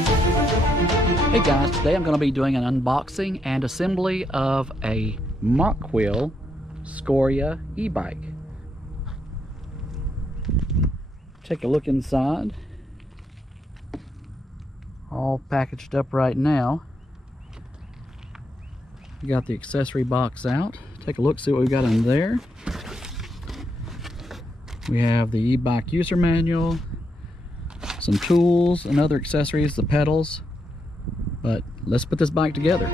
Hey guys, today I'm going to be doing an unboxing and assembly of a MokWheel Scoria e-bike. Take a look inside. All packaged up right now. We got the accessory box out. Take a look, see what we've got in there. We have the e-bike user manual, some tools and other accessories, the pedals. But let's put this bike together.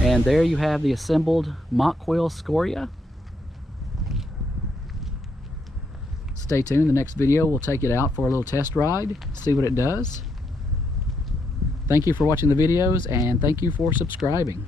And there you have the assembled MokWheel Scoria. Stay tuned, the next video we'll take it out for a little test ride, see what it does. Thank you for watching the videos, and thank you for subscribing.